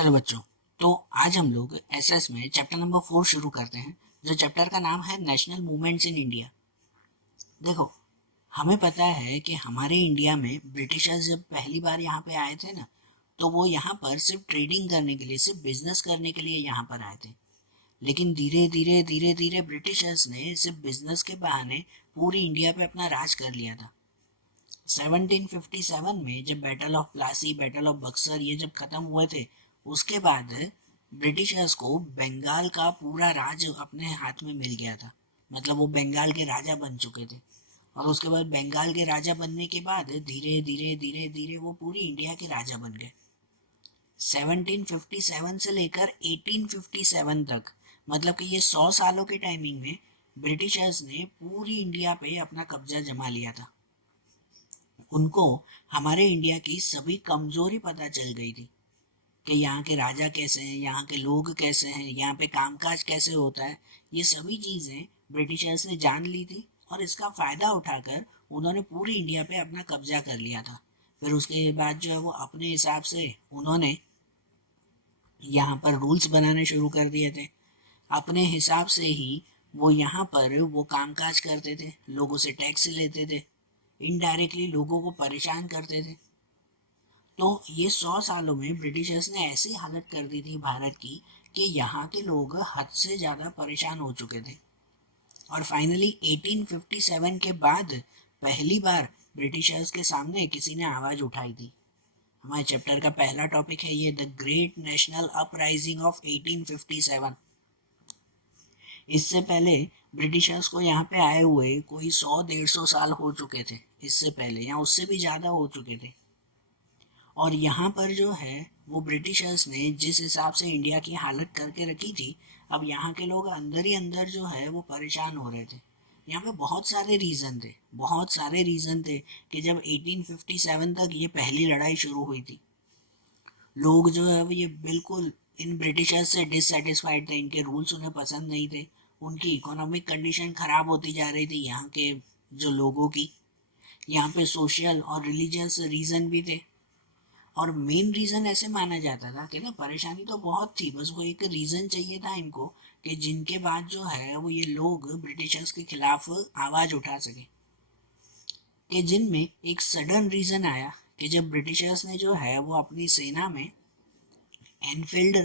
चलो बच्चों, तो आज हम लोग एसएस में चैप्टर नंबर 4 शुरू करते हैं, जो चैप्टर का नाम है नेशनल मूवमेंट्स इन इंडिया। देखो, हमें पता है कि हमारे इंडिया में ब्रिटिशर्स जब पहली बार यहाँ पे आए थे ना, तो वो यहाँ पर सिर्फ ट्रेडिंग करने के लिए, सिर्फ बिजनेस करने के लिए यहाँ पर आए थे। लेकिन धीरे धीरे ब्रिटिशर्स ने सिर्फ बिजनेस के बहाने पूरी इंडिया पे अपना राज कर लिया था। 1757 में जब battle of Plassey, battle of Buxar ये जब खत्म हुए थे, उसके बाद ब्रिटिशर्स को बंगाल का पूरा राज अपने हाथ में मिल गया था। मतलब वो बंगाल के राजा बन चुके थे। और उसके बाद बंगाल के राजा बनने के बाद धीरे धीरे वो पूरी इंडिया के राजा बन गए। 1757 से लेकर 1857 तक, मतलब कि ये 100 सालों के टाइमिंग में ब्रिटिशर्स ने पूरी इंडिया पे अपना कब्जा जमा लिया था। उनको हमारे इंडिया की सभी कमजोरी पता चल गई थी कि यहाँ के राजा कैसे हैं, यहाँ के लोग कैसे हैं, यहाँ पे कामकाज कैसे होता है। ये सभी चीज़ें ब्रिटिशर्स ने जान ली थी और इसका फ़ायदा उठाकर उन्होंने पूरी इंडिया पे अपना कब्जा कर लिया था। फिर उसके बाद जो है वो अपने हिसाब से उन्होंने यहाँ पर रूल्स बनाने शुरू कर दिए थे। अपने हिसाब से ही वो यहाँ पर वो कामकाज करते थे, लोगों से टैक्स लेते थे, इनडायरेक्टली लोगों को परेशान करते थे। तो ये 100 सालों में ब्रिटिशर्स ने ऐसी हालत कर दी थी भारत की कि यहाँ के लोग हद से ज़्यादा परेशान हो चुके थे। और फाइनली 1857 के बाद पहली बार ब्रिटिशर्स के सामने किसी ने आवाज़ उठाई थी। हमारे चैप्टर का पहला टॉपिक है ये, the great national uprising of 1857। इससे पहले ब्रिटिशर्स को यहाँ पे आए हुए कोई 100-150 साल हो चुके थे, इससे पहले या उससे भी ज़्यादा हो चुके थे। और यहाँ पर जो है वो ब्रिटिशर्स ने जिस हिसाब से इंडिया की हालत करके रखी थी, अब यहाँ के लोग अंदर ही अंदर जो है वो परेशान हो रहे थे। यहाँ पे बहुत सारे रीज़न थे कि जब 1857 तक ये पहली लड़ाई शुरू हुई थी, लोग जो है वो ये बिल्कुल इन ब्रिटिशर्स से डिससेटिस्फाइड थे। इनके रूल्स उन्हें पसंद नहीं थे, उनकी इकोनॉमिक कंडीशन ख़राब होती जा रही थी यहाँ के जो लोगों की। यहाँ पे सोशल और रिलीजियस रीज़न भी थे। और मेन रीज़न ऐसे माना जाता था कि ना, परेशानी तो बहुत थी, बस वो एक रीज़न चाहिए था इनको कि जिनके बाद जो है वो ये लोग ब्रिटिशर्स के खिलाफ आवाज़ उठा सके। कि जिनमें एक सडन रीज़न आया कि जब ब्रिटिशर्स ने जो है वो अपनी सेना में एनफील्ड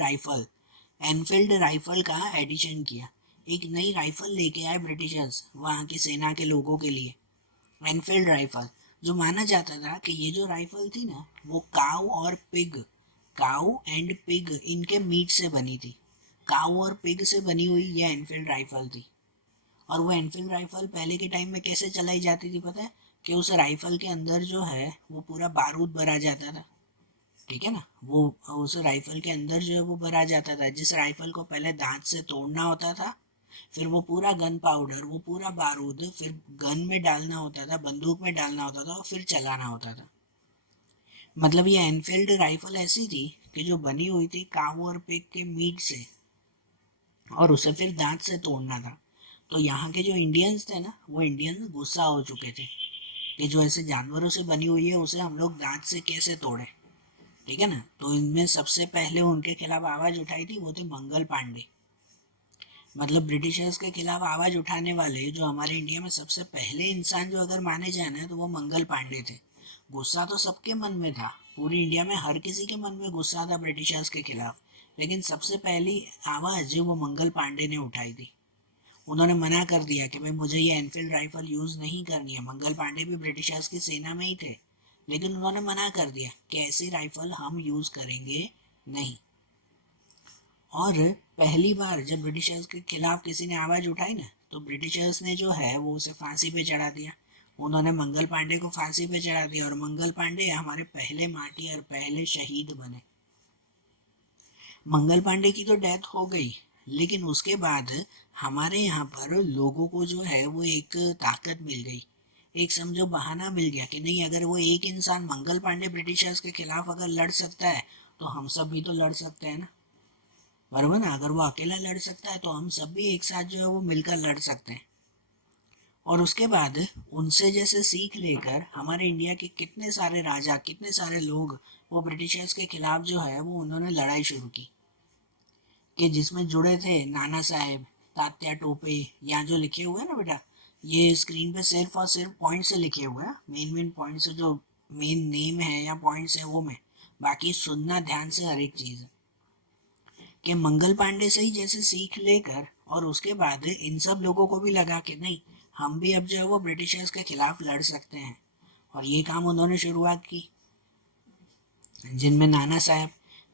राइफल का एडिशन किया। एक नई राइफल लेके आए ब्रिटिशर्स वहाँ की सेना के लोगों के लिए, एनफील्ड राइफल। जो माना जाता था कि ये जो राइफल थी ना, वो काऊ एंड पिग इनके मीट से बनी थी। काऊ और पिग से बनी हुई ये एनफील्ड राइफल थी। और वो एनफील्ड राइफल पहले के टाइम में कैसे चलाई जाती थी पता है? कि उस राइफल के अंदर जो है वो पूरा बारूद भरा जाता था। ठीक है ना, वो उस राइफल के अंदर जो है वो भरा जाता था, जिस राइफल को पहले दांत से तोड़ना होता था, फिर वो पूरा गन पाउडर, वो पूरा बारूद फिर गन में डालना होता था, बंदूक में डालना होता था और फिर चलाना होता था। मतलब ये एनफील्ड राइफल ऐसी थी कि जो बनी हुई थी काऊ और पिग के मीट से, और उसे फिर दांत से तोड़ना था। तो यहाँ के जो इंडियंस थे ना, वो इंडियंस गुस्सा हो चुके थे कि जो ऐसे जानवरों से बनी हुई है उसे हम लोग दांत से कैसे तोड़े। ठीक है ना, तो इनमें सबसे पहले उनके खिलाफ आवाज़ उठाई थी वो थे मंगल पांडे। मतलब ब्रिटिशर्स के खिलाफ आवाज़ उठाने वाले जो हमारे इंडिया में सबसे पहले इंसान जो अगर माने जाए ना, तो वो मंगल पांडे थे। गुस्सा तो सबके मन में था, पूरी इंडिया में हर किसी के मन में गुस्सा था ब्रिटिशर्स के खिलाफ, लेकिन सबसे पहली आवाज़ जो वो मंगल पांडे ने उठाई थी। उन्होंने मना कर दिया कि भाई मुझे ये एनफील्ड राइफल यूज़ नहीं करनी है। मंगल पांडे भी ब्रिटिशर्स की सेना में ही थे, लेकिन उन्होंने मना कर दिया कि ऐसी राइफल हम यूज़ करेंगे नहीं। और पहली बार जब ब्रिटिशर्स के खिलाफ किसी ने आवाज़ उठाई ना, तो ब्रिटिशर्स ने जो है वो उसे फांसी पे चढ़ा दिया। उन्होंने मंगल पांडे को फांसी पे चढ़ा दिया और मंगल पांडे हमारे पहले मार्टियर, पहले शहीद बने। मंगल पांडे की तो डेथ हो गई, लेकिन उसके बाद हमारे यहाँ पर लोगों को जो है वो एक ताकत मिल गई, एक समझो बहाना मिल गया कि नहीं, अगर वो एक इंसान मंगल पांडे ब्रिटिशर्स के खिलाफ अगर लड़ सकता है तो हम सब भी तो लड़ सकते हैं ना। बराबर ना, अगर वो अकेला लड़ सकता है तो हम सब भी एक साथ जो है वो मिलकर लड़ सकते हैं। और उसके बाद उनसे जैसे सीख लेकर हमारे इंडिया के कितने सारे राजा, कितने सारे लोग वो ब्रिटिशर्स के खिलाफ जो है वो उन्होंने लड़ाई शुरू की, कि जिसमें जुड़े थे नाना साहेब, तात्या टोपे। यहाँ जो लिखे हुए हैं ना बेटा, ये स्क्रीन पे सिर्फ और सिर्फ पॉइंट से लिखे हुए हैं, मेन मेन पॉइंट से, जो मेन नेम है या पॉइंट्स है वो में, बाकी सुनना ध्यान से हर एक चीज़। कि मंगल पांडे से ही जैसे सीख लेकर और उसके बाद इन सब लोगों को भी लगा कि नहीं, हम भी अब जो है वो ब्रिटिशर्स के खिलाफ लड़ सकते हैं, और ये काम उन्होंने शुरुआत की, जिनमें नाना साहब,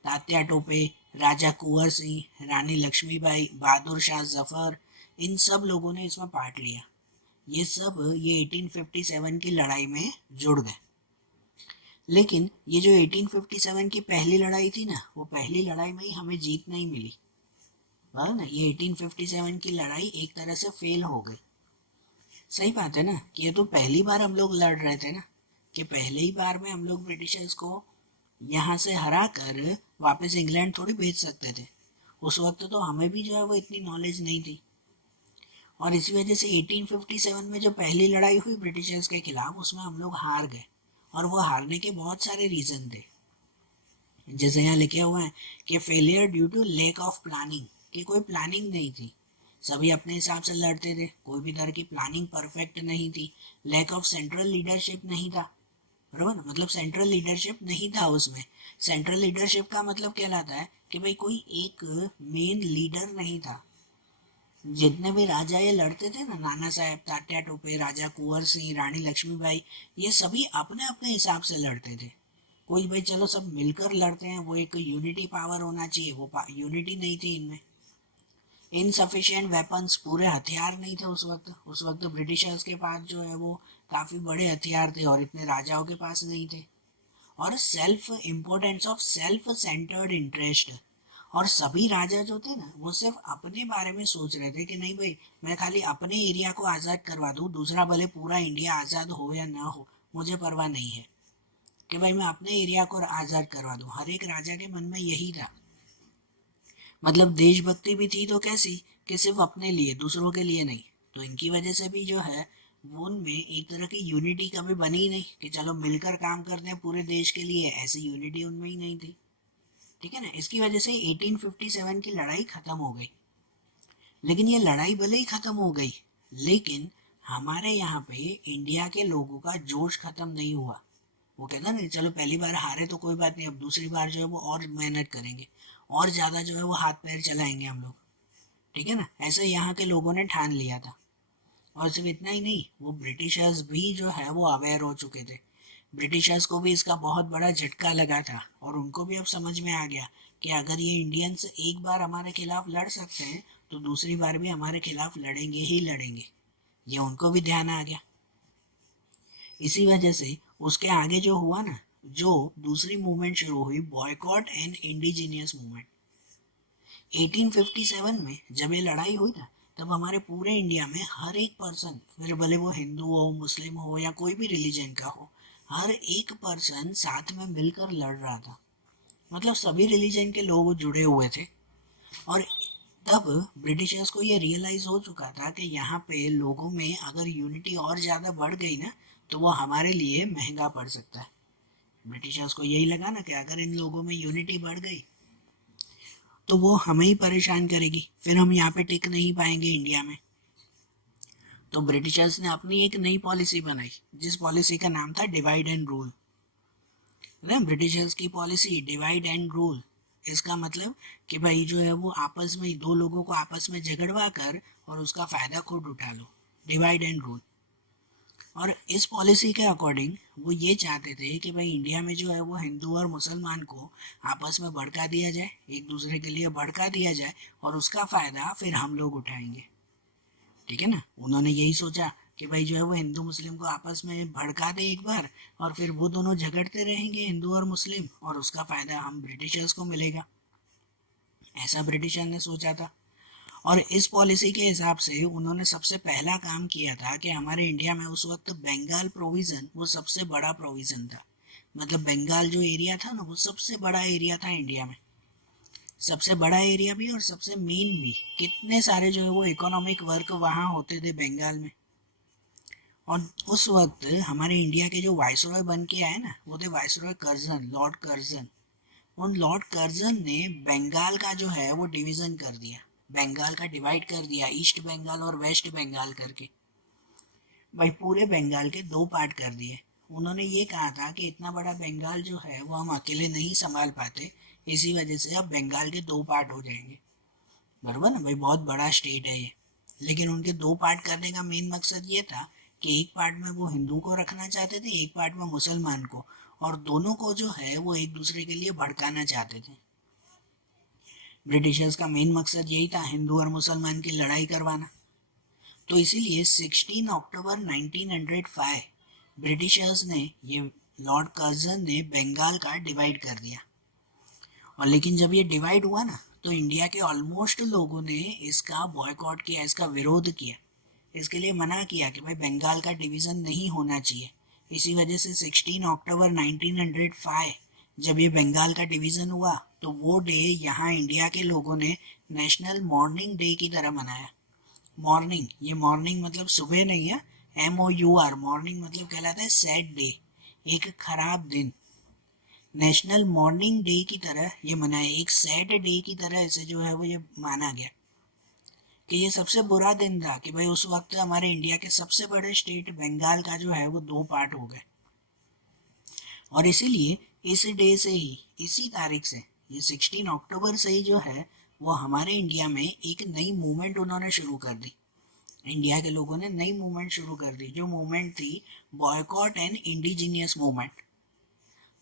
तात्या टोपे, राजा कुंवर सिंह, रानी लक्ष्मीबाई, बहादुर शाह जफर, इन सब लोगों ने इसमें पार्ट लिया। ये सब ये 1857 की लड़ाई में जुड़ गए। लेकिन ये जो 1857 की पहली लड़ाई थी ना, वो पहली लड़ाई में ही हमें जीत नहीं मिली, वाह ना, ये 1857 की लड़ाई एक तरह से फेल हो गई। सही बात है ना, कि ये तो पहली बार हम लोग लड़ रहे थे ना, कि पहले ही बार में हम लोग ब्रिटिशर्स को यहाँ से हरा कर वापस इंग्लैंड थोड़ी भेज सकते थे। उस वक्त तो हमें भी जो है वो इतनी नॉलेज नहीं थी, और इसी वजह से 1857 में जो पहली लड़ाई हुई ब्रिटिशर्स के खिलाफ, उसमें हम लोग हार गए। और वो हारने के बहुत सारे रीज़न थे, जैसे यहाँ लिखे हुए हैं कि failure due to lack of planning, कि कोई प्लानिंग नहीं थी, सभी अपने हिसाब से लड़ते थे, कोई भी तरह की प्लानिंग परफेक्ट नहीं थी। लैक ऑफ सेंट्रल लीडरशिप नहीं था, बराबर ना, मतलब सेंट्रल लीडरशिप नहीं था उसमें। सेंट्रल लीडरशिप का मतलब कहलाता है कि भाई कोई एक मेन लीडर नहीं था। जितने भी राजा ये लड़ते थे ना, नाना साहेब, तात्या टोपे, राजा कुंवर सिंह, रानी लक्ष्मीबाई, ये सभी अपने अपने हिसाब से लड़ते थे। कोई भाई चलो सब मिलकर लड़ते हैं, वो एक यूनिटी पावर होना चाहिए, वो यूनिटी नहीं थी इनमें। इनसफिशिएंट वेपन्स, पूरे हथियार नहीं थे उस वक्त। उस वक्त ब्रिटिशर्स के पास जो है वो काफ़ी बड़े हथियार थे और इतने राजाओं के पास नहीं थे। और self importance of self centred interest, और सभी राजा जो थे ना, वो सिर्फ अपने बारे में सोच रहे थे कि नहीं भाई, मैं खाली अपने एरिया को आज़ाद करवा दूँ, दूसरा भले पूरा इंडिया आज़ाद हो या ना हो, मुझे परवाह नहीं है, कि भाई मैं अपने एरिया को आज़ाद करवा दूँ। हर एक राजा के मन में यही था। मतलब देशभक्ति भी थी तो कैसी, कि सिर्फ अपने लिए, दूसरों के लिए नहीं। तो इनकी वजह से भी जो है वो उनमें एक तरह की यूनिटी कभी बनी ही नहीं, कि चलो मिलकर काम करते हैं पूरे देश के लिए, ऐसी यूनिटी उनमें ही नहीं थी। ठीक है ना, इसकी वजह से 1857 की लड़ाई खत्म हो गई। लेकिन ये लड़ाई भले ही खत्म हो गई, लेकिन हमारे यहाँ पे इंडिया के लोगों का जोश खत्म नहीं हुआ। वो कहता नहीं, चलो पहली बार हारे तो कोई बात नहीं, अब दूसरी बार जो है वो और मेहनत करेंगे, और ज़्यादा जो है वो हाथ पैर चलाएंगे हम लोग। ठीक है ना, ऐसे यहाँ के लोगों ने ठान लिया था। और सिर्फ इतना ही नहीं, वो ब्रिटिशर्स भी जो है वो अवेयर हो चुके थे। ब्रिटिशर्स को भी इसका बहुत बड़ा झटका लगा था, और उनको भी अब समझ में आ गया कि अगर ये इंडियंस एक बार हमारे खिलाफ लड़ सकते हैं, तो दूसरी बार भी हमारे खिलाफ लड़ेंगे ही लड़ेंगे। ये उनको भी ध्यान आ गया। इसी वजह से उसके आगे जो हुआ ना, जो दूसरी मूवमेंट शुरू हुई, बॉयकॉट एंड इंडिजीनियस मूवमेंट। 1857 में जब ये लड़ाई हुई ना, तब हमारे पूरे इंडिया में हर एक पर्सन, फिर भले वो हिंदू हो, मुस्लिम हो, या कोई भी रिलीजन का हो, हर एक पर्सन साथ में मिलकर लड़ रहा था। मतलब सभी रिलीजन के लोग जुड़े हुए थे। और तब ब्रिटिशर्स को ये रियलाइज हो चुका था कि यहाँ पे लोगों में अगर यूनिटी और ज़्यादा बढ़ गई ना, तो वो हमारे लिए महंगा पड़ सकता है। ब्रिटिशर्स को यही लगा ना कि अगर इन लोगों में यूनिटी बढ़ गई तो वो हमें ही परेशान करेगी, फिर हम यहाँ पे टिक नहीं पाएंगे इंडिया में। तो ब्रिटिशर्स ने अपनी एक नई पॉलिसी बनाई, जिस पॉलिसी का नाम था डिवाइड एंड रूल। ब्रिटिशर्स की पॉलिसी डिवाइड एंड रूल, इसका मतलब कि भाई जो है वो आपस में, दो लोगों को आपस में झगड़वा कर और उसका फ़ायदा खुद उठा लो, डिवाइड एंड रूल। और इस पॉलिसी के अकॉर्डिंग वो ये चाहते थे कि भाई इंडिया में जो है वो हिंदू और मुसलमान को आपस में भड़का दिया जाए, एक दूसरे के लिए भड़का दिया जाए, और उसका फ़ायदा फिर हम लोग उठाएंगे। ठीक है ना, उन्होंने यही सोचा कि भाई जो है वो हिंदू मुस्लिम को आपस में भड़का दे एक बार, और फिर वो दोनों झगड़ते रहेंगे, हिंदू और मुस्लिम, और उसका फ़ायदा हम ब्रिटिशर्स को मिलेगा। ऐसा ब्रिटिशर ने सोचा था। और इस पॉलिसी के हिसाब से उन्होंने सबसे पहला काम किया था कि हमारे इंडिया में उस वक्त बंगाल प्रोविज़न वो सबसे बड़ा प्रोविज़न था। मतलब बंगाल जो एरिया था ना, वो सबसे बड़ा एरिया था इंडिया में, सबसे बड़ा एरिया भी और सबसे मेन भी। कितने सारे जो है वो इकोनॉमिक वर्क वहाँ होते थे बंगाल में। और उस वक्त हमारे इंडिया के जो वाइसरॉय बन के आए ना, वो थे वाइसरॉय कर्जन, लॉर्ड कर्जन। उन लॉर्ड कर्जन ने बंगाल का जो है वो डिवीजन कर दिया, बंगाल का डिवाइड कर दिया, ईस्ट बंगाल और वेस्ट बंगाल करके। भाई पूरे बंगाल के दो पार्ट कर दिए। उन्होंने ये कहा था कि इतना बड़ा बंगाल जो है वो हम अकेले नहीं संभाल पाते, इसी वजह से अब बंगाल के दो पार्ट हो जाएंगे। बरोबर ना भाई, बहुत बड़ा स्टेट है ये। लेकिन उनके दो पार्ट करने का मेन मकसद ये था कि एक पार्ट में वो हिंदू को रखना चाहते थे, एक पार्ट में मुसलमान को, और दोनों को जो है वो एक दूसरे के लिए भड़काना चाहते थे। ब्रिटिशर्स का मेन मकसद यही था, हिंदू और मुसलमान की लड़ाई करवाना। तो इसीलिए 16 अक्टूबर 1905 ब्रिटिशर्स ने, ये लॉर्ड कर्जन ने बंगाल का डिवाइड कर दिया। और लेकिन जब ये डिवाइड हुआ ना, तो इंडिया के ऑलमोस्ट लोगों ने इसका बॉयकॉट किया, इसका विरोध किया, इसके लिए मना किया कि भाई बंगाल का डिवीज़न नहीं होना चाहिए। इसी वजह से 16 अक्टूबर 1905 जब ये बंगाल का डिवीज़न हुआ, तो वो डे यहाँ इंडिया के लोगों ने नेशनल मॉर्निंग डे की तरह मनाया। मॉर्निंग, ये मॉर्निंग मतलब सुबह नहीं है, MOUR, मॉर्निंग मतलब कहलाता है सैड डे, एक खराब दिन। नेशनल मॉर्निंग डे की तरह ये मनाया, एक सैड डे की तरह इसे जो है वो ये माना गया कि ये सबसे बुरा दिन था कि भाई उस वक्त हमारे इंडिया के सबसे बड़े स्टेट बंगाल का जो है वो दो पार्ट हो गए। और इसीलिए इस डे से ही, इसी तारीख से, ये 16 अक्टूबर से ही जो है वो हमारे इंडिया में एक नई मूवमेंट उन्होंने शुरू कर दी। इंडिया के लोगों ने नई मूवमेंट शुरू कर दी, जो मूवमेंट थी boycott and indigenous movement.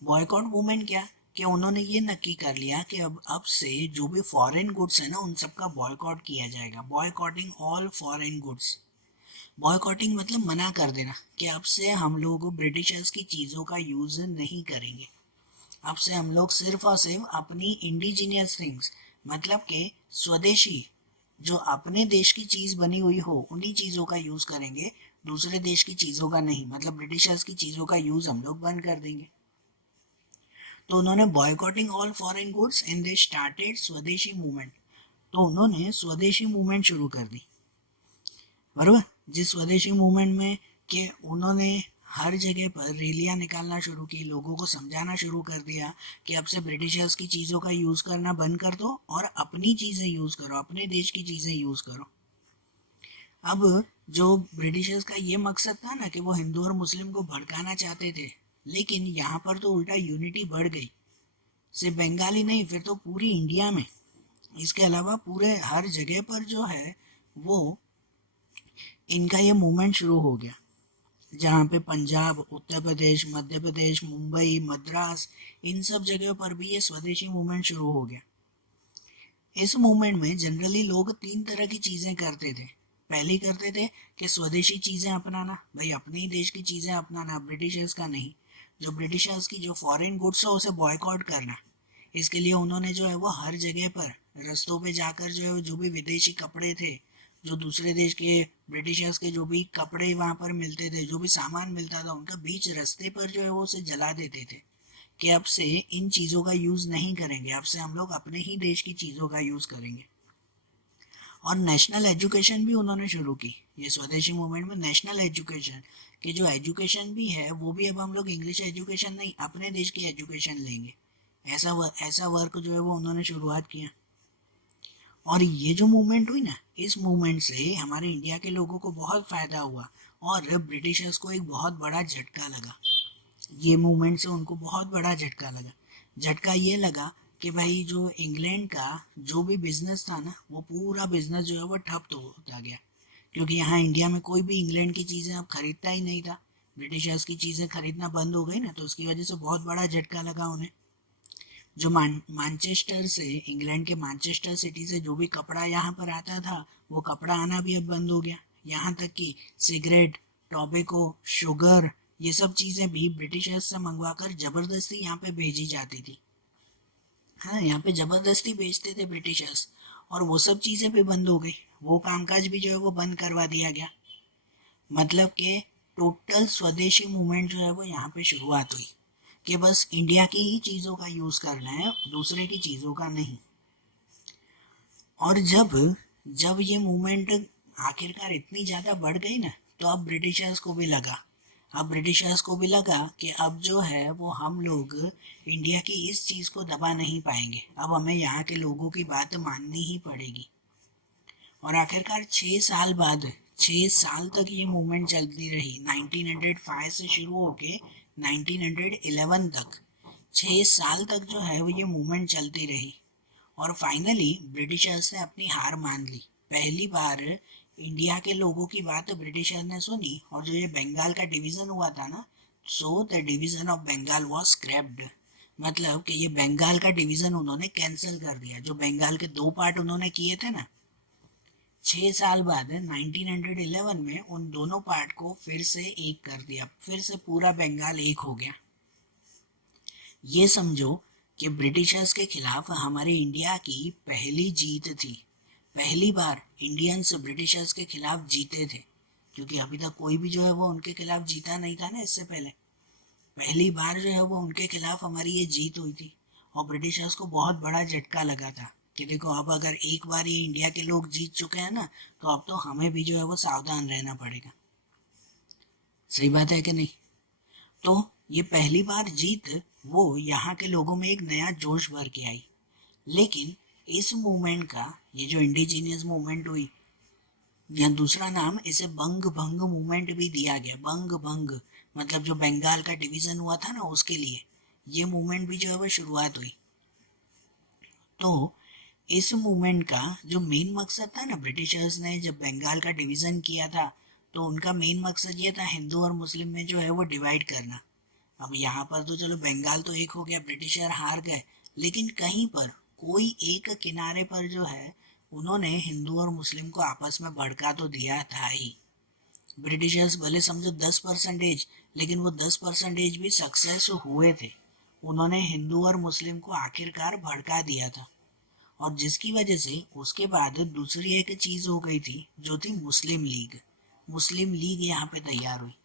Boycott movement क्या, कि उन्होंने ये नक्की कर लिया कि अब से जो भी फॉरेन गुड्स है ना, उन सब का बॉयकॉट किया जाएगा। Boycotting all foreign goods. Boycotting मतलब मना कर देना कि अब से हम लोग ब्रिटिशर्स की चीज़ों का यूज़ नहीं करेंगे। अब से हम लोग सिर्फ और सिर्फ अपनी इंडिजीनियस थिंग्स, मतलब कि स्वदेशी, जो अपने देश की चीज़ बनी हुई हो उन्हीं चीज़ों का यूज़ करेंगे, दूसरे देश की चीज़ों का नहीं। मतलब ब्रिटिशर्स की चीज़ों का यूज़ हम लोग बंद कर देंगे। तो उन्होंने boycotting all foreign goods and they started स्वदेशी मूवमेंट। तो उन्होंने स्वदेशी मूवमेंट शुरू कर दी, बराबर। जिस स्वदेशी मूवमेंट में कि उन्होंने हर जगह पर रैलियां निकालना शुरू की, लोगों को समझाना शुरू कर दिया कि अब से ब्रिटिशर्स की चीज़ों का यूज़ करना बंद कर दो और अपनी चीज़ें यूज़ करो, अपने देश की चीज़ें यूज़ करो। अब जो ब्रिटिशर्स का ये मकसद था ना कि वो हिंदू और मुस्लिम को भड़काना चाहते थे, लेकिन यहाँ पर तो उल्टा यूनिटी बढ़ गई। सिर्फ बंगाली नहीं, फिर तो पूरी इंडिया में, इसके अलावा पूरे हर जगह पर जो है वो इनका ये मूवमेंट शुरू हो गया। जहाँ पे पंजाब, उत्तर प्रदेश, मध्य प्रदेश, मुंबई, मद्रास, इन सब जगह पर भी ये स्वदेशी मूवमेंट शुरू हो गया। इस मूवमेंट में जनरली लोग तीन तरह की चीज़ें करते थे। पहले करते थे कि स्वदेशी चीज़ें अपनाना, भाई अपने ही देश की चीज़ें अपनाना, ब्रिटिशर्स का नहीं। जो ब्रिटिशर्स की जो फॉरेन गुड्स है उसे बॉयकॉट करना। इसके लिए उन्होंने जो है वो हर जगह पर रास्तों पे जाकर जो है जो भी विदेशी कपड़े थे, जो दूसरे देश के ब्रिटिशर्स के जो भी कपड़े वहाँ पर मिलते थे, जो भी सामान मिलता था, उनका बीच रास्ते पर जो है वो उसे जला देते थे कि अब से इन चीज़ों का यूज़ नहीं करेंगे, अब से हम लोग अपने ही देश की चीज़ों का यूज़ करेंगे। और नेशनल एजुकेशन भी उन्होंने शुरू की। ये स्वदेशी मूवमेंट में नेशनल एजुकेशन, कि जो एजुकेशन भी है वो भी अब हम लोग इंग्लिश एजुकेशन नहीं, अपने देश की एजुकेशन लेंगे। ऐसा वर्क जो है वो उन्होंने शुरुआत किया। और ये जो मूवमेंट हुई ना, इस मूवमेंट से हमारे इंडिया के लोगों को बहुत फ़ायदा हुआ और ब्रिटिशर्स को एक बहुत बड़ा झटका लगा। ये मूवमेंट से उनको बहुत बड़ा झटका लगा। झटका ये लगा कि भाई जो इंग्लैंड का जो भी बिजनेस था ना, वो पूरा बिजनेस जो है वो ठप तो होता गया, क्योंकि यहाँ इंडिया में कोई भी इंग्लैंड की चीज़ें अब खरीदता ही नहीं था। ब्रिटिशर्स की चीज़ें खरीदना बंद हो गई ना, तो उसकी वजह से बहुत बड़ा झटका लगा उन्हें। जो मानचेस्टर से, इंग्लैंड के मानचेस्टर सिटी से जो भी कपड़ा यहाँ पर आता था, वो कपड़ा आना भी अब बंद हो गया। यहाँ तक कि सिगरेट, टॉबैको, शुगर, ये सब चीज़ें भी ब्रिटिशर्स से मंगवाकर ज़बरदस्ती यहाँ पे भेजी जाती थी। हाँ, यहाँ पे ज़बरदस्ती भेजते थे ब्रिटिशर्स, और वो सब चीज़ें भी बंद हो गई। वो कामकाज भी जो है वो बंद करवा दिया गया। मतलब कि टोटल स्वदेशी मूवमेंट जो है वो यहाँ पे शुरुआत हुई कि बस इंडिया की ही चीज़ों का यूज़ करना है, दूसरे की चीज़ों का नहीं। और जब जब ये मूवमेंट आखिरकार इतनी ज़्यादा बढ़ गई ना, तो अब ब्रिटिशर्स को भी लगा कि अब जो है वो हम लोग इंडिया की इस चीज़ को दबा नहीं पाएंगे, अब हमें यहाँ के लोगों की बात माननी ही पड़ेगी। और आखिरकार 6 साल बाद 6 साल तक ये मूवमेंट चलती रही, 1905 से शुरू होके 1911 तक 6 साल तक जो है वो ये मूवमेंट चलती रही। और फाइनली ब्रिटिशर्स ने अपनी हार मान ली। पहली बार इंडिया के लोगों की बात ब्रिटिशर ने सुनी, और जो ये बंगाल का डिवीज़न हुआ था ना, so the division of Bengal was scrapped, मतलब कि ये बंगाल का डिवीज़न उन्होंने कैंसिल कर दिया। जो बंगाल के 2 पार्ट उन्होंने किए थे ना, 6 साल बाद 1911 में उन दोनों पार्ट को फिर से एक कर दिया, फिर से पूरा बंगाल एक हो गया। ये समझो कि ब्रिटिशर्स के खिलाफ हमारे इंडिया की पहली जीत थी। पहली बार इंडियंस ब्रिटिशर्स के खिलाफ जीते थे, क्योंकि अभी तक कोई भी जो है वो उनके खिलाफ जीता नहीं था ना इससे पहले। पहली बार जो है वो उनके खिलाफ हमारी ये जीत हुई थी, और ब्रिटिशर्स को बहुत बड़ा झटका लगा था कि देखो अब अगर एक बार ये इंडिया के लोग जीत चुके हैं ना, तो अब तो हमें भी जो है वो सावधान रहना पड़ेगा। सही बात है कि नहीं? तो ये पहली बार जीत वो यहाँ के लोगों में एक नया जोश भर के आई। लेकिन इस मूवमेंट का, ये जो इंडिजीनियस मूवमेंट हुई, या दूसरा नाम इसे बंग भंग मूवमेंट भी दिया गया। बंग भंग मतलब जो बंगाल का डिवीजन हुआ था ना, उसके लिए ये मूवमेंट भी जो है वो शुरुआत हुई। तो इस मूवमेंट का जो मेन मकसद था ना, ब्रिटिशर्स ने जब बंगाल का डिवीज़न किया था, तो उनका मेन मकसद ये था हिंदू और मुस्लिम में जो है वो डिवाइड करना। अब यहाँ पर तो चलो बंगाल तो एक हो गया, ब्रिटिशर हार गए, लेकिन कहीं पर कोई एक किनारे पर जो है उन्होंने हिंदू और मुस्लिम को आपस में भड़का तो दिया था ही। ब्रिटिशर्स भले समझो 10%, लेकिन वो 10% भी सक्सेस हुए थे। उन्होंने हिंदू और मुस्लिम को आखिरकार भड़का दिया था, और जिसकी वजह से उसके बाद दूसरी एक चीज हो गई थी, जो थी मुस्लिम लीग। मुस्लिम लीग यहाँ पे तैयार हुई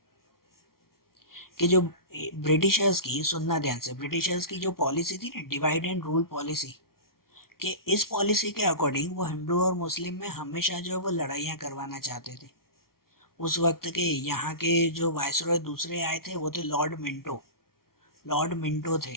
कि जो ब्रिटिशर्स की, सुनना ध्यान से, ब्रिटिशर्स की जो पॉलिसी थी ना, डिवाइड एंड रूल पॉलिसी, कि इस पॉलिसी के अकॉर्डिंग वो हिंदू और मुस्लिम में हमेशा जो है वो लड़ाइयाँ करवाना चाहते थे। उस वक्त के यहाँ के जो वायसरॉय दूसरे आए थे वो थे लॉर्ड मिंटो। लॉर्ड मिंटो थे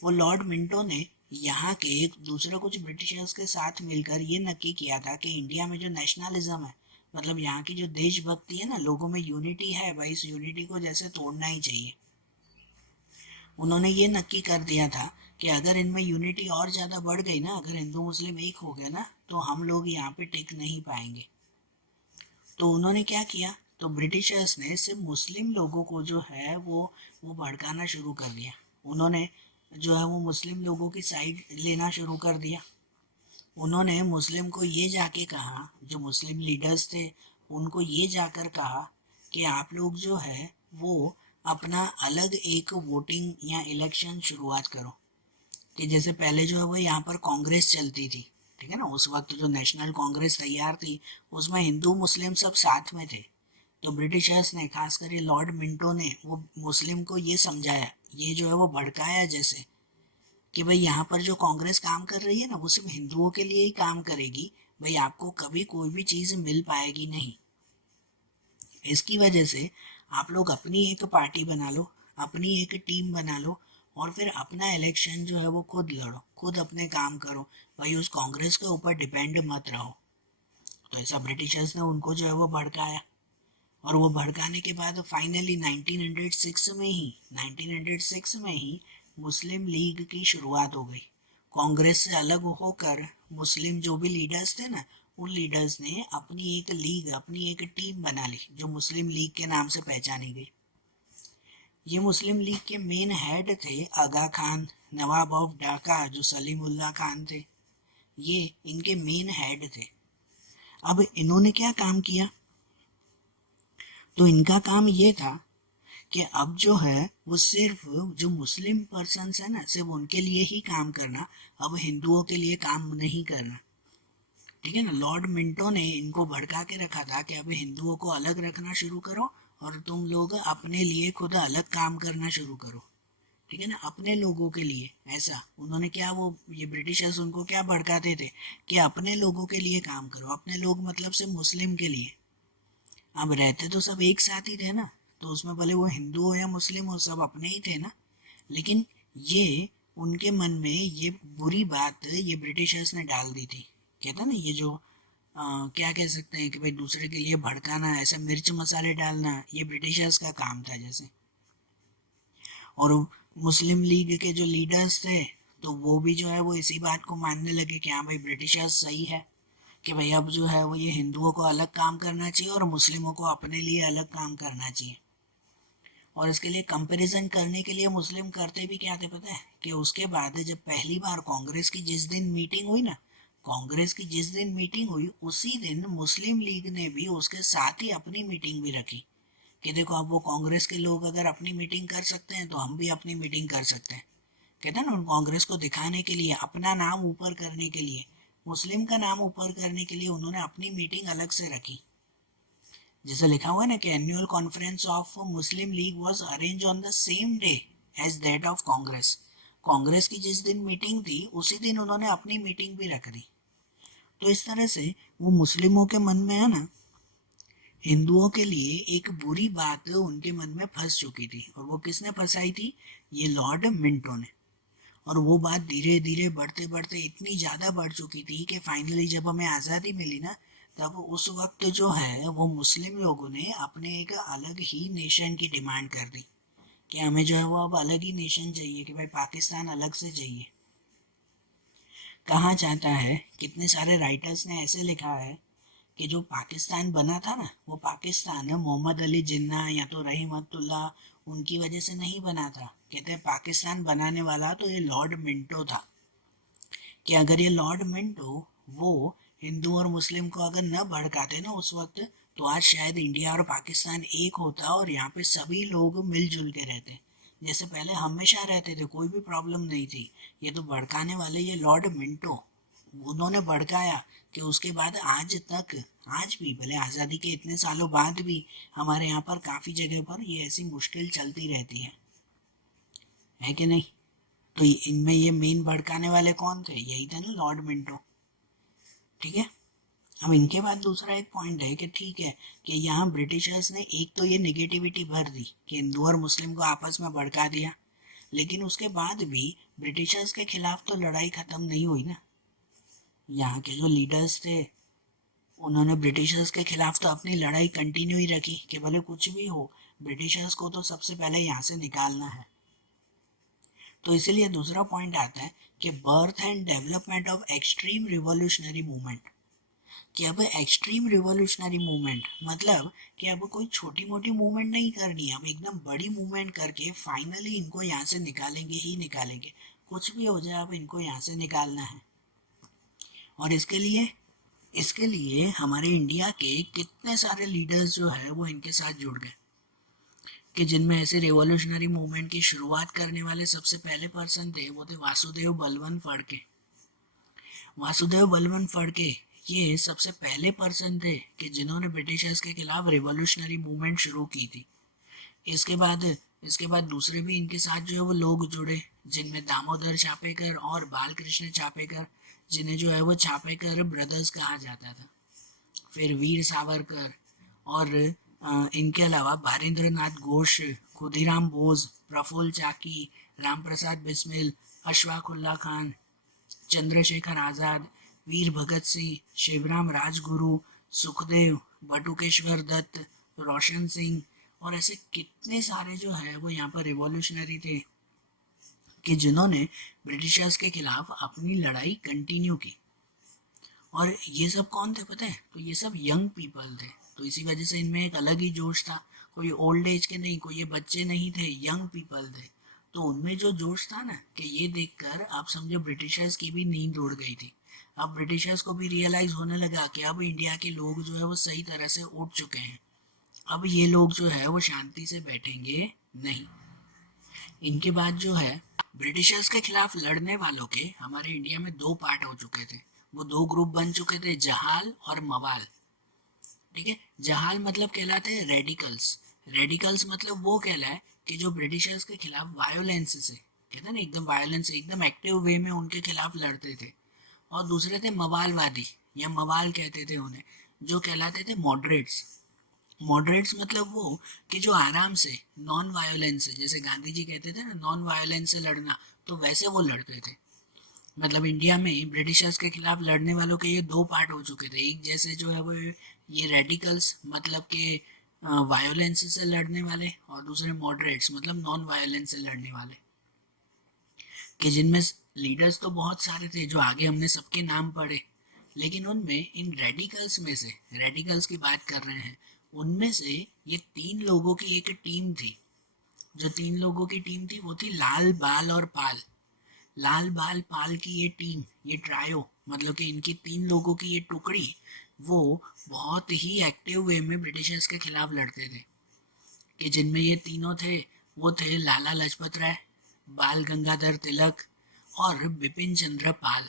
वो। लॉर्ड मिंटो ने यहाँ के एक दूसरे कुछ ब्रिटिशर्स के साथ मिलकर ये नक्की किया था कि इंडिया में जो नेशनलिज्म है, मतलब यहाँ की जो देशभक्ति है ना, लोगों में यूनिटी है भाई, इस यूनिटी को जैसे तोड़ना ही चाहिए। उन्होंने ये नक्की कर दिया था कि अगर इनमें यूनिटी और ज़्यादा बढ़ गई ना, अगर हिंदू मुस्लिम एक हो गए ना, तो हम लोग यहाँ पे टिक नहीं पाएंगे। तो उन्होंने क्या किया, तो ब्रिटिशर्स ने सिर्फ मुस्लिम लोगों को जो है वो भड़काना शुरू कर दिया। उन्होंने जो है वो मुस्लिम लोगों की साइड लेना शुरू कर दिया। उन्होंने मुस्लिम को ये जाके कहा, जो मुस्लिम लीडर्स थे उनको ये जाकर कहा कि आप लोग जो है वो अपना अलग एक वोटिंग या इलेक्शन शुरुआत करो। कि जैसे पहले जो है वो यहाँ पर कांग्रेस चलती थी, ठीक है ना, उस वक्त जो नेशनल कांग्रेस तैयार थी उसमें हिंदू मुस्लिम सब साथ में थे। तो ब्रिटिशर्स ने, खासकर ये लॉर्ड मिंटो ने, वो मुस्लिम को ये समझाया, ये जो है वो भड़काया जैसे, कि भाई यहाँ पर जो कांग्रेस काम कर रही है ना, वो सिर्फ हिंदुओं के लिए ही काम करेगी, भाई आपको कभी कोई भी चीज़ मिल पाएगी नहीं। इसकी वजह से आप लोग अपनी एक पार्टी बना लो, अपनी एक टीम बना लो, और फिर अपना इलेक्शन जो है वो खुद लड़ो, खुद अपने काम करो, भाई उस कांग्रेस के ऊपर डिपेंड मत रहो। तो ऐसा ब्रिटिशर्स ने उनको जो है वो भड़काया, और वो भड़काने के बाद फाइनली 1906 में ही मुस्लिम लीग की शुरुआत हो गई। कांग्रेस से अलग होकर मुस्लिम जो भी लीडर्स थे ना, उन लीडर्स ने अपनी एक लीग, अपनी एक टीम बना ली, जो मुस्लिम लीग के नाम से पहचानी गई। ये मुस्लिम लीग के मेन हेड थे आगा खान, नवाब ऑफ ढाका जो सलीमुल्लाह खान थे, ये इनके मेन हेड थे। अब इन्होंने क्या काम किया, तो इनका काम ये था कि अब जो है वो सिर्फ जो मुस्लिम पर्सन्स है ना, सिर्फ उनके लिए ही काम करना, अब हिंदुओं के लिए काम नहीं करना। ठीक है ना, लॉर्ड मिंटो ने इनको भड़का के रखा था कि अब हिंदुओं को अलग रखना शुरू करो, और तुम लोग अपने लिए खुद अलग काम करना शुरू करो। ठीक है ना, अपने लोगों के लिए। ऐसा उन्होंने क्या, वो ये ब्रिटिशर्स उनको क्या भड़काते थे कि अपने लोगों के लिए काम करो। अपने लोग मतलब से मुस्लिम के लिए। अब रहते तो सब एक साथ ही थे ना, तो उसमें भले वो हिंदू हो या मुस्लिम हो, सब अपने ही थे ना। लेकिन ये उनके मन में ये बुरी बात ये ब्रिटिशर्स ने डाल दी थी। कहता ना ये जो क्या कह सकते हैं कि भाई दूसरे के लिए भड़काना, ऐसे मिर्च मसाले डालना, ये ब्रिटिशर्स का काम था जैसे। और मुस्लिम लीग के जो लीडर्स थे, तो वो भी जो है वो इसी बात को मानने लगे कि हाँ भाई ब्रिटिशर्स सही है, कि भाई अब जो है वो ये हिंदुओं को अलग काम करना चाहिए और मुस्लिमों को अपने लिए अलग काम करना चाहिए। और इसके लिए कंपैरिजन करने के लिए मुस्लिम करते भी क्या थे पता है, कि उसके बाद जब पहली बार कांग्रेस की जिस दिन मीटिंग हुई ना, कांग्रेस की जिस दिन मीटिंग हुई उसी दिन मुस्लिम लीग ने भी उसके साथ ही अपनी मीटिंग भी रखी, कि देखो अब वो कांग्रेस के लोग अगर अपनी मीटिंग कर सकते हैं तो हम भी अपनी मीटिंग कर सकते हैं। कहते हैं ना, कांग्रेस को दिखाने के लिए, अपना नाम ऊपर करने के लिए, मुस्लिम का नाम ऊपर करने के लिए उन्होंने अपनी मीटिंग अलग से रखी। जैसे लिखा हुआ है ना कि annual conference of Muslim League was arranged on the same day as that of Congress. Congress की जिस दिन मीटिंग थी उसी दिन उन्होंने अपनी मीटिंग भी रख दी। तो इस तरह से वो मुस्लिमों के मन में है ना, हिंदुओं के लिए एक बुरी बात उनके मन में फंस चुकी थी। और वो किसने फंसाई थी? ये लॉर्ड मिंटो ने। और वो बात धीरे धीरे बढ़ते बढ़ते इतनी ज़्यादा बढ़ चुकी थी कि फाइनली जब हमें आज़ादी मिली ना, तब उस वक्त जो है वो मुस्लिम लोगों ने अपने एक अलग ही नेशन की डिमांड कर दी, कि हमें जो है वो अब अलग ही नेशन चाहिए, कि भाई पाकिस्तान अलग से चाहिए। कहा जाता है, कितने सारे राइटर्स ने ऐसे लिखा है कि जो पाकिस्तान बना था ना, वो पाकिस्तान मोहम्मद अली जिन्ना या तो रहीमतुल्लाह उनकी वजह से नहीं बना था। कहते हैं पाकिस्तान बनाने वाला तो ये लॉर्ड मिंटो था, कि अगर ये लॉर्ड मिंटो वो हिंदू और मुस्लिम को अगर न भड़काते ना उस वक्त, तो आज शायद इंडिया और पाकिस्तान एक होता और यहाँ पे सभी लोग मिलजुल के रहते, जैसे पहले हमेशा रहते थे, कोई भी प्रॉब्लम नहीं थी। ये तो भड़काने वाले ये लॉर्ड मिंटो, उन्होंने भड़काया कि उसके बाद आज तक, आज भी भले आज़ादी के इतने सालों बाद भी हमारे यहाँ पर काफ़ी जगह पर ये ऐसी मुश्किल चलती रहती है कि नहीं? तो इनमें ये मेन भड़काने वाले कौन थे? यही थे ना, लॉर्ड मिंटो। ठीक है। अब इनके बाद दूसरा एक पॉइंट है कि ठीक है कि यहाँ ब्रिटिशर्स ने एक तो ये नेगेटिविटी भर दी कि हिंदू और मुस्लिम को आपस में भड़का दिया, लेकिन उसके बाद भी ब्रिटिशर्स के खिलाफ तो लड़ाई खत्म नहीं हुई ना। यहाँ के जो लीडर्स थे उन्होंने ब्रिटिशर्स के खिलाफ तो अपनी लड़ाई कंटिन्यू ही रखी, कि भले कुछ भी हो ब्रिटिशर्स को तो सबसे पहले यहाँ से निकालना है। तो इसीलिए दूसरा पॉइंट आता है कि birth and development of extreme revolutionary movement. कि अब एक्सट्रीम रिवॉल्यूशनरी मूवमेंट मतलब कि अब कोई छोटी मोटी मूवमेंट नहीं करनी है, अब एकदम बड़ी मूवमेंट करके फाइनली इनको यहाँ से निकालेंगे ही निकालेंगे, कुछ भी हो जाए अब इनको यहाँ से निकालना है। और इसके लिए हमारे इंडिया के कितने सारे लीडर्स जो है वो इनके साथ जुड़ गए, कि जिनमें ऐसे रिवॉल्यूशनरी मूवमेंट की शुरुआत करने वाले सबसे पहले पर्सन थे वो थे वासुदेव बलवंत फड़के। वासुदेव बलवंत फड़के ये सबसे पहले पर्सन थे कि जिन्होंने ब्रिटिशर्स के खिलाफ रिवॉल्यूशनरी मूवमेंट शुरू की थी। इसके बाद इसके बाद दूसरे भी इनके साथ जो है वो लोग जुड़े, जिनमें दामोदर छापेकर और बालकृष्ण छापेकर, जिन्हें जो है वो छापेकर ब्रदर्स कहा जाता था। फिर वीर सावरकर, और इनके अलावा बारिंद्र नाथ घोष, खुदीराम बोस, प्रफुल्ल चाकी, राम प्रसाद बिस्मिल, अशफाक उल्ला खान, चंद्रशेखर आज़ाद, वीर भगत सिंह, शिवराम राजगुरु, सुखदेव, बटुकेश्वर दत्त, रोशन सिंह, और ऐसे कितने सारे जो है वो यहाँ पर रिवॉल्यूशनरी थे कि जिन्होंने ब्रिटिशर्स के खिलाफ अपनी लड़ाई कंटिन्यू की। और ये सब कौन थे पता है? तो ये सब यंग पीपल थे। तो इसी वजह से इनमें एक अलग ही जोश था, कोई ओल्ड एज के नहीं, कोई ये बच्चे नहीं थे, यंग पीपल थे। तो उनमें जो जोश था ना, कि ये देखकर आप समझो ब्रिटिशर्स की भी नींद उड़ गई थी। अब ब्रिटिशर्स को भी रियलाइज होने लगा कि अब इंडिया के लोग जो है वो सही तरह से उठ चुके हैं, अब ये लोग जो है वो शांति से बैठेंगे नहीं। इनके बाद जो है ब्रिटिशर्स के खिलाफ लड़ने वालों के हमारे इंडिया में दो पार्ट हो चुके थे, वो दो ग्रुप बन चुके थे, जहाल और मवाल। ठीक है। जहाल मतलब कहलाते हैं रेडिकल्स। रेडिकल्स मतलब वो कहलाए कि जो ब्रिटिशर्स के खिलाफ वायोलेंस से, कहते हैं ना, एकदम वायोलेंस, एकदम एक्टिव वे में उनके खिलाफ लड़ते थे। और दूसरे थे मवालवादी, या मवाल कहते थे उन्हें, जो कहलाते थे मॉडरेट्स। मॉडरेट्स मतलब वो कि जो आराम से नॉन वायोलेंस से, जैसे गांधी जी कहते थे ना नॉन वायोलेंस से लड़ना, तो वैसे वो लड़ते थे। मतलब इंडिया में ब्रिटिशर्स के खिलाफ लड़ने वालों के ये दो पार्ट हो चुके थे। एक जैसे जो है वो ये रेडिकल्स मतलब के वायोलेंस से लड़ने वाले, और दूसरे मॉडरेट्स मतलब नॉन वायोलेंस से लड़ने वाले, कि जिनमें लीडर्स तो बहुत सारे थे जो आगे हमने सबके नाम पढ़े, लेकिन उनमें इन रेडिकल्स में से, रेडिकल्स की बात कर रहे हैं, उनमें से ये तीन लोगों की एक टीम थी। जो तीन लोगों की टीम थी वो थी लाल, बाल और पाल। लाल, बाल, पाल की ये टीम, ये ट्रायो, मतलब कि इनकी तीन लोगों की ये टुकड़ी, वो बहुत ही एक्टिव वे में ब्रिटिशर्स के खिलाफ लड़ते थे। कि जिनमें ये तीनों थे वो थे लाला लाजपत राय, बाल गंगाधर तिलक और बिपिन चंद्र पाल।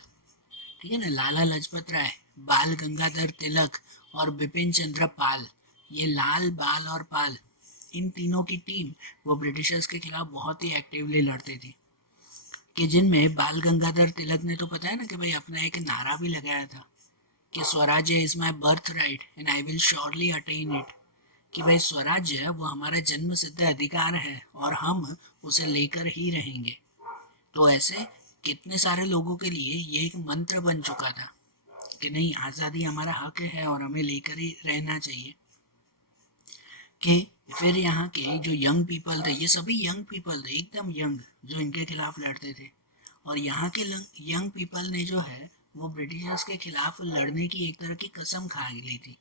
ठीक है ना, लाला लाजपत राय, बाल गंगाधर तिलक और बिपिन चंद्र पाल, ये लाल, बाल और पाल, इन तीनों की टीम वो ब्रिटिशर्स के खिलाफ बहुत ही एक्टिवली लड़ते थे। कि जिनमें बाल गंगाधर तिलक ने तो पता है ना कि भाई अपना एक नारा भी लगाया था कि स्वराज्य is my birth right and I will surely attain it. कि भाई स्वराज्य वो हमारा जन्म सिद्ध अधिकार है और हम उसे लेकर ही रहेंगे। तो ऐसे कितने सारे लोगों के लिए ये एक मंत्र बन चुका था कि नहीं, आज़ादी हमारा हक है और हमें लेकर ही रहना चाहिए। कि फिर यहाँ के जो यंग पीपल थे, ये सभी यंग पीपल थे, एकदम यंग, जो इनके खिलाफ लड़ते थे। और यहाँ के यंग पीपल ने जो है वो ब्रिटिशर्स के खिलाफ लड़ने की एक तरह की कसम खा ली थी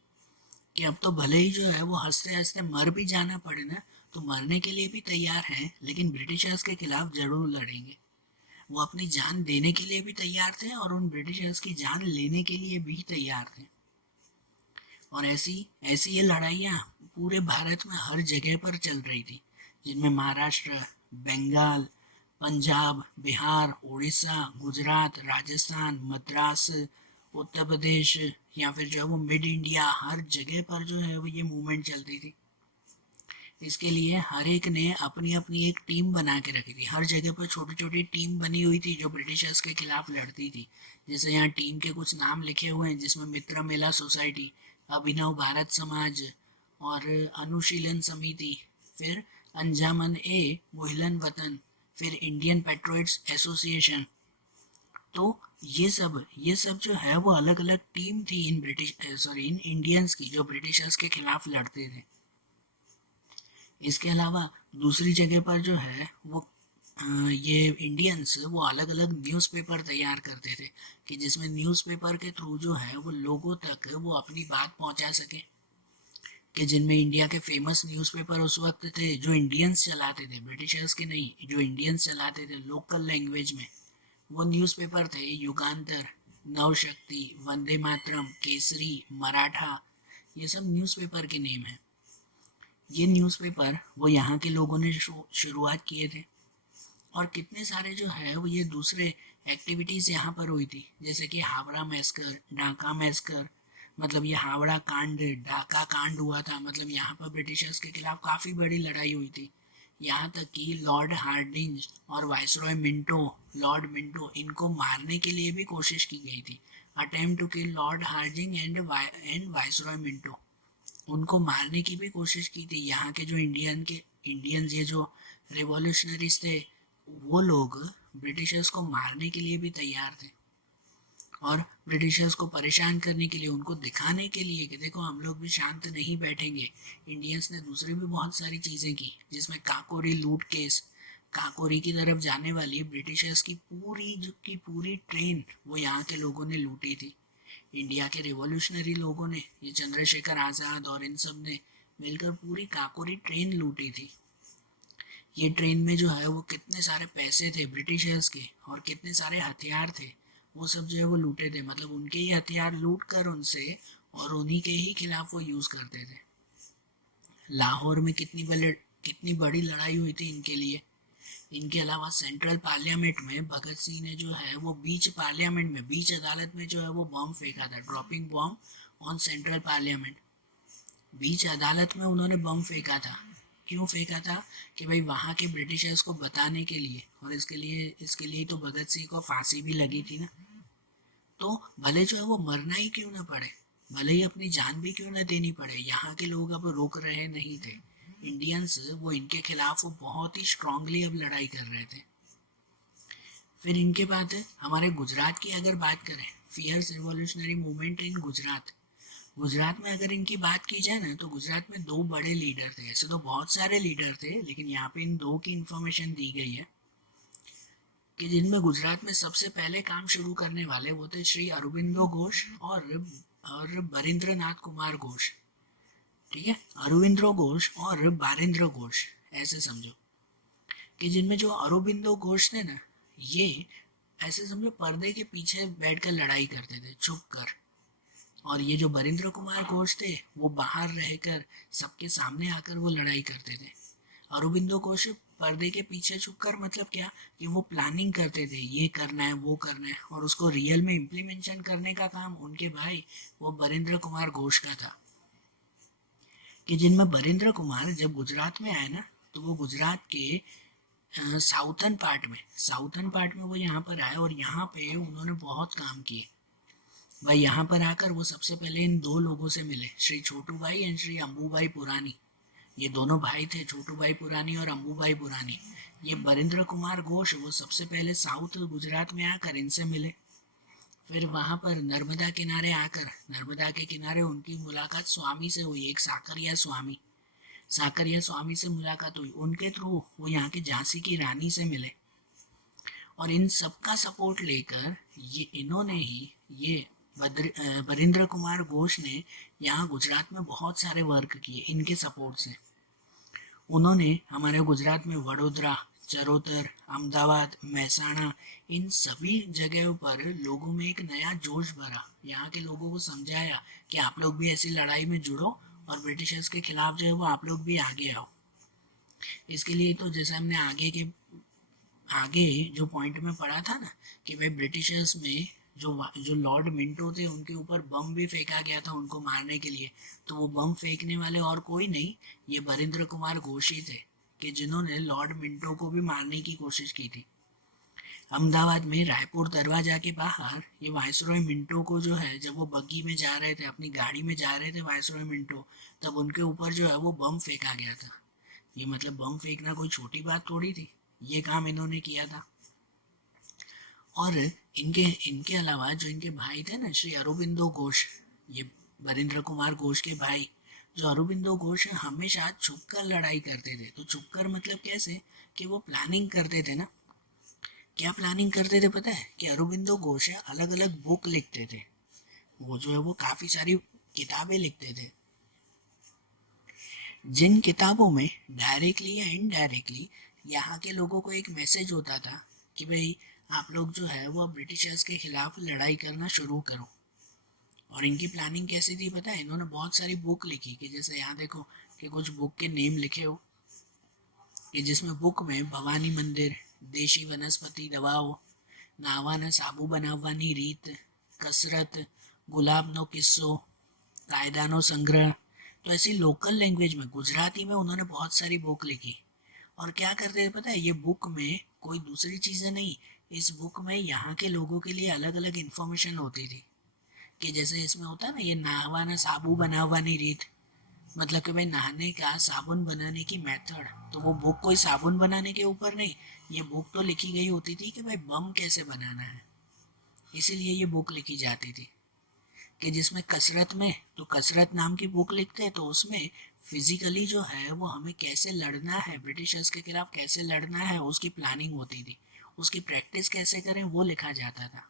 कि अब तो भले ही जो है वो हंसते हंसते मर भी जाना पड़े ना, तो मरने के लिए भी तैयार हैं, लेकिन ब्रिटिशर्स के खिलाफ जरूर लड़ेंगे। वो अपनी जान देने के लिए भी तैयार थे और उन ब्रिटिशर्स की जान लेने के लिए भी तैयार थे। और ऐसी ऐसी ये लड़ाइयाँ पूरे भारत में हर जगह पर चल रही थी, जिनमें महाराष्ट्र, बंगाल, पंजाब, बिहार, उड़ीसा, गुजरात, राजस्थान, मद्रास, उत्तर प्रदेश, या फिर जो है वो मिड इंडिया, हर जगह पर जो है वो ये मूवमेंट चलती थी। इसके लिए हर एक ने अपनी अपनी एक टीम बना के रखी थी। हर जगह पर छोटी छोटी टीम बनी हुई थी जो ब्रिटिशर्स के खिलाफ लड़ती थी। जैसे यहाँ टीम के कुछ नाम लिखे हुए हैं, जिसमें मित्र मेला सोसाइटी, अभिनव भारत समाज और अनुशीलन समिति, फिर अंजामन ए मुहिलन वतन, फिर इंडियन पेट्रोइट्स एसोसिएशन। तो ये सब जो है वो अलग अलग टीम थी इन इंडियंस की, जो ब्रिटिशर्स के खिलाफ लड़ते थे। इसके अलावा दूसरी जगह पर जो है वो ये इंडियंस वो अलग अलग न्यूज़पेपर तैयार करते थे, कि जिसमें न्यूज़पेपर के थ्रू जो है वो लोगों तक वो अपनी बात पहुंचा सके। कि जिनमें इंडिया के फेमस न्यूज़पेपर उस वक्त थे जो इंडियंस चलाते थे, ब्रिटिशर्स के नहीं, जो इंडियंस चलाते थे लोकल लैंग्वेज में, वो न्यूज़पेपर थे युगांतर, नवशक्ति, वंदे मातरम, केसरी, मराठा। ये सब न्यूज़पेपर के नेम हैं। ये न्यूज़पेपर वो यहाँ के लोगों ने शुरुआत किए थे। और कितने सारे जो है वो ये दूसरे एक्टिविटीज़ यहाँ पर हुई थी, जैसे कि हावड़ा मैस्कर, ढाका मैस्कर, मतलब ये हावड़ा कांड, ढाका कांड हुआ था। मतलब यहाँ पर ब्रिटिशर्स के खिलाफ काफ़ी बड़ी लड़ाई हुई थी। यहाँ तक कि लॉर्ड हार्डिंज और वाइसरॉय मिंटो, लॉर्ड मिंटो, इनको मारने के लिए भी कोशिश की गई थी। Attempt to kill Lord Hardinge and viceroy Minto, उनको मारने की भी कोशिश की थी। यहाँ के जो इंडियंस, ये जो रिवॉल्यूशनरीज थे, वो लोग ब्रिटिशर्स को मारने के लिए भी तैयार थे। और ब्रिटिशर्स को परेशान करने के लिए, उनको दिखाने के लिए कि देखो हम लोग भी शांत नहीं बैठेंगे, इंडियंस ने दूसरी भी बहुत सारी चीज़ें की, जिसमें काकोरी लूट केस, काकोरी की तरफ जाने वाली ब्रिटिशर्स की पूरी ट्रेन वो यहाँ के लोगों ने लूटी थी। इंडिया के रिवॉल्यूशनरी लोगों ने, ये चंद्रशेखर आज़ाद और इन सब ने मिलकर पूरी काकोरी ट्रेन लूटी थी। ये ट्रेन में जो है वो कितने सारे पैसे थे ब्रिटिशर्स के और कितने सारे हथियार थे, वो सब जो है वो लूटे थे। मतलब उनके ही हथियार लूट कर उनसे और उन्हीं के ही खिलाफ वो यूज़ करते थे। लाहौर में कितनी बड़ी लड़ाई हुई थी इनके लिए। इनके अलावा सेंट्रल पार्लियामेंट में भगत सिंह ने जो है वो बीच पार्लियामेंट में, बीच अदालत में जो है वो बम फेंका था, dropping bomb on central parliament. बीच अदालत में उन्होंने बम फेंका था। क्यों फेंका था? कि भाई वहाँ के ब्रिटिशर्स को बताने के लिए, और इसके लिए तो भगत सिंह को फांसी भी लगी थी ना। तो भले जो है वो मरना ही क्यों ना पड़े, भले ही अपनी जान भी क्यों न देनी पड़े, यहाँ के लोग अब रोक रहे नहीं थे। इंडियंस वो इनके खिलाफ वो बहुत ही स्ट्रांगली अब लड़ाई कर रहे थे। फिर इनके बाद हमारे गुजरात की अगर बात करें, fierce revolutionary movement in Gujarat. Gujarat में अगर इनकी बात की जाए ना, तो गुजरात में दो बड़े लीडर थे। ऐसे तो बहुत सारे लीडर थे, लेकिन यहाँ पे इन दो की इंफॉर्मेशन दी गई है कि जिनमें गुजरात में सबसे पहले काम शुरू करने वाले वो थे श्री अरबिंदो घोष और बरिंद्र नाथ कुमार घोष। ठीक है, अरविंदो घोष और बारिंद्र घोष, ऐसे समझो कि जिनमें जो अरबिंदो घोष थे ना, ये ऐसे समझो पर्दे के पीछे बैठकर लड़ाई करते थे छुप कर। और ये जो बरिंद्र कुमार घोष थे वो बाहर रहकर सबके सामने आकर वो लड़ाई करते थे। अरबिंदो घोष पर्दे के पीछे छुपकर मतलब क्या, कि वो प्लानिंग करते थे, ये करना है वो करना है, और उसको रियल में इम्प्लीमेंटेशन करने का काम उनके भाई वो बरिंद्र कुमार घोष का था। कि जिनमें बरिंद्र कुमार जब गुजरात में आए ना, तो वो गुजरात के साउथर्न पार्ट में वो यहाँ पर आए और यहाँ पे उन्होंने बहुत काम किए। भाई यहाँ पर आकर वो सबसे पहले इन दो लोगों से मिले, श्री छोटू भाई एंड श्री अम्बू भाई पुरानी। ये दोनों भाई थे, छोटू भाई पुरानी और अम्बू भाई पुरानी। ये बरिंद्र कुमार घोष वो सबसे पहले साउथ गुजरात में आकर इनसे मिले। फिर वहां पर नर्मदा के किनारे उनकी मुलाकात स्वामी से हुई, एक साकरिया स्वामी से मुलाकात हुई। उनके थ्रू वो यहाँ की झांसी की रानी से मिले। और इन सबका सपोर्ट लेकर ये बरिंद्र कुमार घोष ने यहाँ गुजरात में बहुत सारे वर्क किए इनके सपोर्ट से। उन्होंने हमारे गुजरात में वडोदरा, चरोतर, अहमदाबाद, महसाणा, इन सभी जगहों पर लोगों में एक नया जोश भरा। यहाँ के लोगों को समझाया कि आप लोग भी ऐसी लड़ाई में जुड़ो और ब्रिटिशर्स के खिलाफ जो है वो आप लोग भी आगे आओ। इसके लिए तो जैसे हमने आगे जो पॉइंट में पढ़ा था ना, कि भाई ब्रिटिशर्स में जो लॉर्ड मिंटो थे उनके ऊपर बम भी फेंका गया था उनको मारने के लिए। तो वो बम फेंकने वाले और कोई नहीं, ये बरिंद्र कुमार घोष ही थे, कि जिन्होंने लॉर्ड मिंटो को भी मारने की कोशिश की थी। अहमदाबाद में रायपुर दरवाजा के बाहर ये वायसरॉय मिंटो को जो है, जब वो बग्गी में जा रहे थे, अपनी गाड़ी में जा रहे थे वायसरॉय मिंटो, तब उनके ऊपर जो है वो बम फेंका गया था। ये मतलब बम फेंकना कोई छोटी बात थोड़ी थी, ये काम इन्होंने किया था। और इनके इनके अलावा जो इनके भाई थे ना, श्री अरबिंदो घोष, ये बरिंद्र कुमार घोष के भाई, जो अरबिंदो घोष हमेशा छुपकर लड़ाई करते थे। तो छुपकर मतलब कैसे, कि वो प्लानिंग करते थे ना। क्या प्लानिंग करते थे पता है, कि अरबिंदो घोष अलग अलग बुक लिखते थे। वो जो है वो काफी सारी किताबें लिखते थे, जिन किताबों में डायरेक्टली या इनडायरेक्टली यहाँ के लोगों को एक मैसेज होता था कि भाई आप लोग जो है वो ब्रिटिशर्स के खिलाफ लड़ाई करना शुरू करो। और इनकी प्लानिंग कैसी थी पता है, इन्होंने बहुत सारी बुक लिखी, कि जैसे यहाँ देखो कि कुछ बुक के नेम लिखे हो, कि जिसमें बुक में भवानी मंदिर, देशी वनस्पति दवाओ, नावाना साबु बनावવાની રીત, कसरत, गुलाबनो किस्सो, कायदानो संग्रह। तो ऐसी लोकल लैंग्वेज में, गुजराती में उन्होंने बहुत सारी बुक लिखी। और क्या करते थे पता है, ये बुक में कोई दूसरी चीज़ें नहीं, इस बुक में यहाँ के लोगों के लिए अलग अलग इन्फॉर्मेशन होती थी। कि जैसे इसमें होता है ना, ये नहावाना साबु बनावવાની રીત, मतलब कि भाई नहाने का साबुन बनाने की मेथड। तो वो बुक कोई साबुन बनाने के ऊपर नहीं, ये बुक तो लिखी गई होती थी कि भाई बम कैसे बनाना है, इसीलिए ये बुक लिखी जाती थी। कि जिसमें कसरत में, तो कसरत नाम की बुक लिखते हैं, तो उसमें फिजिकली जो है वो हमें कैसे लड़ना है, ब्रिटिशर्स के खिलाफ कैसे लड़ना है, उसकी प्लानिंग होती थी। उसकी प्रैक्टिस कैसे करें वो लिखा जाता था।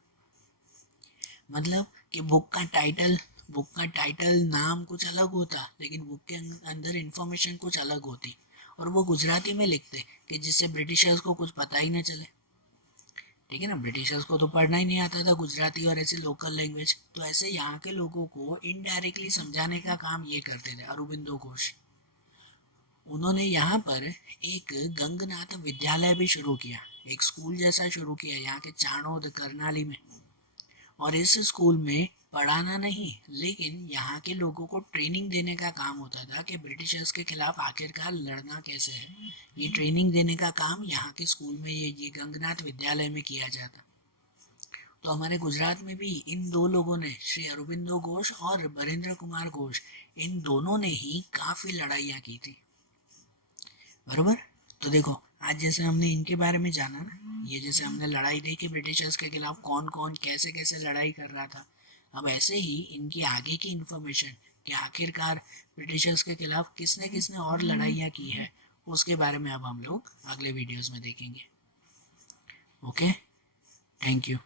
मतलब कि बुक का टाइटल नाम कुछ अलग होता, लेकिन बुक के अंदर इंफॉर्मेशन कुछ अलग होती। और वो गुजराती में लिखते, कि जिससे ब्रिटिशर्स को कुछ पता ही ना चले। ठीक है ना, ब्रिटिशर्स को तो पढ़ना ही नहीं आता था गुजराती और ऐसे लोकल लैंग्वेज। तो ऐसे यहाँ के लोगों को इनडायरेक्टली समझाने का काम ये करते थे अरबिंदो घोष। उन्होंने यहाँ पर एक गंगनाथ विद्यालय भी शुरू किया, एक स्कूल जैसा शुरू किया यहाँ के चाणोद करनाली में। और इस स्कूल में पढ़ाना नहीं, लेकिन यहाँ के लोगों को ट्रेनिंग देने का काम होता था, कि ब्रिटिशर्स के खिलाफ आखिरकार लड़ना कैसे है। ये ट्रेनिंग देने का काम यहाँ के स्कूल में, ये गंगनाथ विद्यालय में किया जाता। तो हमारे गुजरात में भी इन दो लोगों ने, श्री अरबिंदो घोष और बरेंद्र कुमार घोष, इन दोनों ने ही काफ़ी लड़ाइयाँ की थी, बरोबर। तो देखो आज जैसे हमने इनके बारे में जाना ना, ये जैसे हमने लड़ाई देखी ब्रिटिशर्स के खिलाफ कौन कौन कैसे कैसे लड़ाई कर रहा था, अब ऐसे ही इनकी आगे की इंफॉर्मेशन कि आखिरकार ब्रिटिशर्स के खिलाफ किसने किसने और लड़ाइयाँ की है, उसके बारे में अब हम लोग अगले वीडियोस में देखेंगे। Okay, thank you.